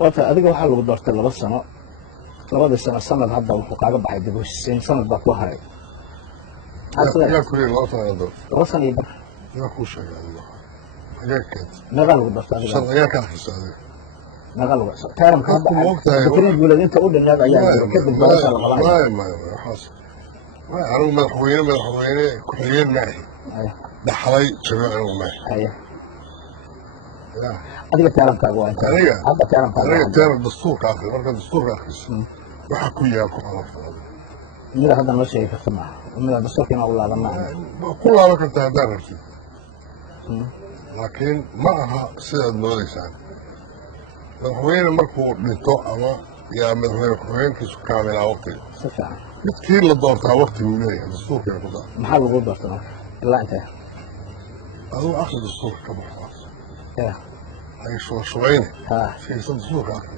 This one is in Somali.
Horta adiga waxaa lagu doortay 2 sano. 2 sano sanad hadda wuxuu kaaga baxay dib u heshiisiin sanad baa ku haray. yaa ku yiri 2 sano doortay. 2 sano iyo bar. yaa ku sheegay adiga. Ageekad. Naga lagu doortay adiga. Sharciga ka xisaaday. Naga lagu doortay. Taaran ka baxay. Fikrin guulad inta u dhinnaad ayaa kadib doorasho la qabanay. ما xaas. ما anigu madaxweyne ku xigeen maahay. dhaxlay shabeeco maahay. adiga taarankaga waa inta. Hadda taarankaga. aniga taaran dastuurka akhri marka dastuurka akhriso. waxa ku yaal ku qalafsan. mid hadda noo sheegi karta maaha. mid dastuurkina u laadan maaha. ku laaban kartaa haddaan rabtid. laakiin ma aha sidaad moodaysaan. madaxweyne markuu dhinto ama yaa madaxweyne ku-xigeenkiisu kaamilaa waqtiga. si fiican. midkii la doortaa waqti buu leeyahay dastuurkina ku daa. maxaa lagu doortay marka ilaa intee. aduu akhri dastuurka ka baxo. ya ay shubayne. ha. fiirsan dastuurka akhri.